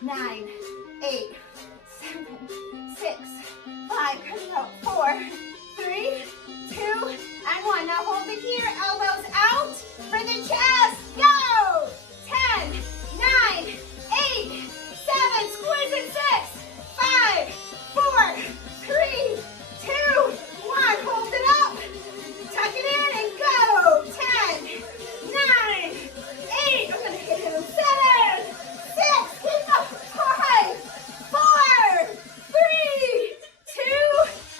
9, 8, 7, 6, 5, go, 4, 3, 2, and 1. Now hold it here, elbows out for the chest. Go! 10, 9, 8, 7, squeeze it, 6, 5, 4, 3, 2, 1. Hold it up. Tuck it in and go. 10, 9, 8. I'm gonna hit him. 7, 6. Keep up. 5, 4, 3, 2,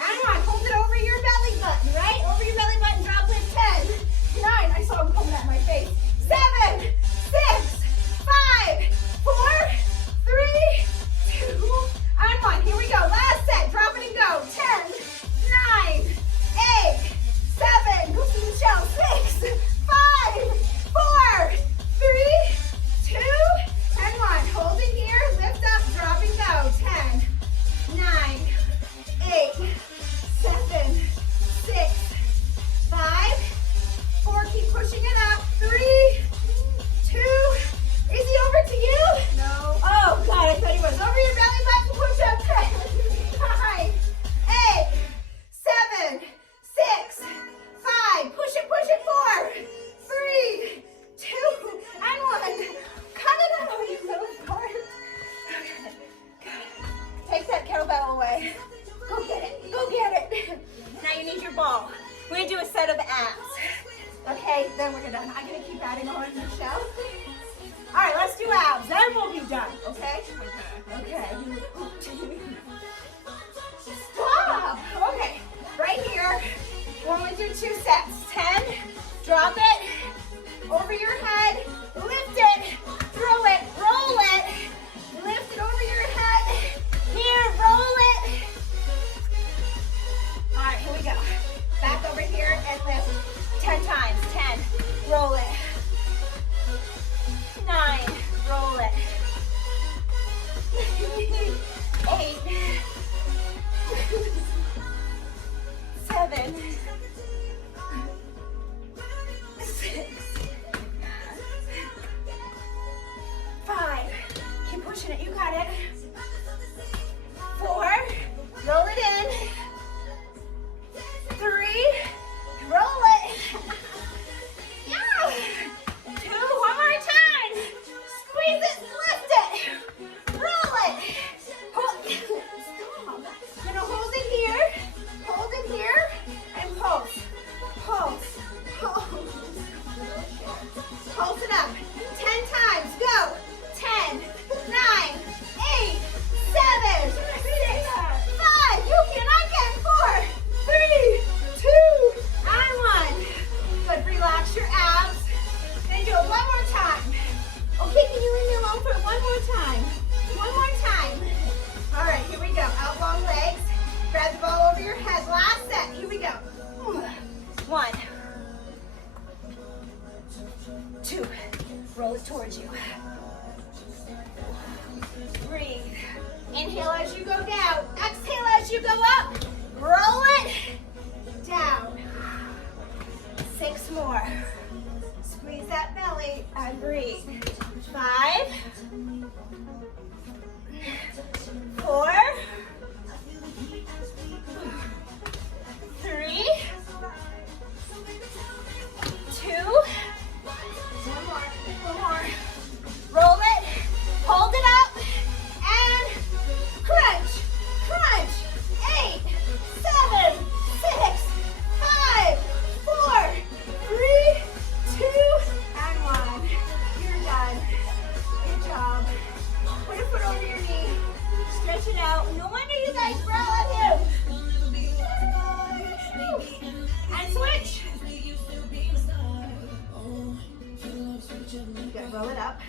and 1. Hold it over your belly button, right? Over your belly button. Drop with 10, 9. I saw him coming at my face. 7, 6, 5, 4, 3, 2, and 1. Here we go. Last set. Drop it and go. 10, 9, 8, 7. Go to the shell. 6, 5, 4, 3, 2, and 1. Hold it here. Lift up. Drop and go. 10, 9, 8, 7, 6, 5, 4. Keep pushing it up. 3, 2. Is he over to you? No. Oh, God, I thought he was. Over your belly button, push up. 10, 9, 8, 7, 6, 5. Push it, 4, 3, 2, and 1. Cut it out, you little part. Okay, good. Take that kettlebell away. Go get it. Go get it. Now you need your ball. We're going to do a set of abs. Okay, then we're done. I'm going to keep adding on, Michelle. All right, let's do abs. Then we'll be done, okay? Okay. Stop. Okay, right here. We're going to do 2 sets. 10, drop it over your head, lift it, throw it, roll it, lift it over your head, here, roll it. All right, here we go. Back over here and lift 10 times. 10, roll it. 9, roll it. 8, 7, 6, 5. Keep pushing it. You got it. 4, roll it in. 3, roll it. Yeah. 2, one more time. Squeeze it, lift it. Roll it. Hold. Stop. You're gonna hold it here, and pulse. Pulse. Pulse. Pulse it up. 10 times. Go. 10, 9, 8, 7, 6, 5. You cannot get 4, 3, 2, and 1. Good. Relax your abs. Then do it one more time. Okay, can you leave me alone for one more time? One more time. All right, here we go. Out long legs. Grab the ball over your head. Last set. Here we go. 1, 2. Roll it towards you.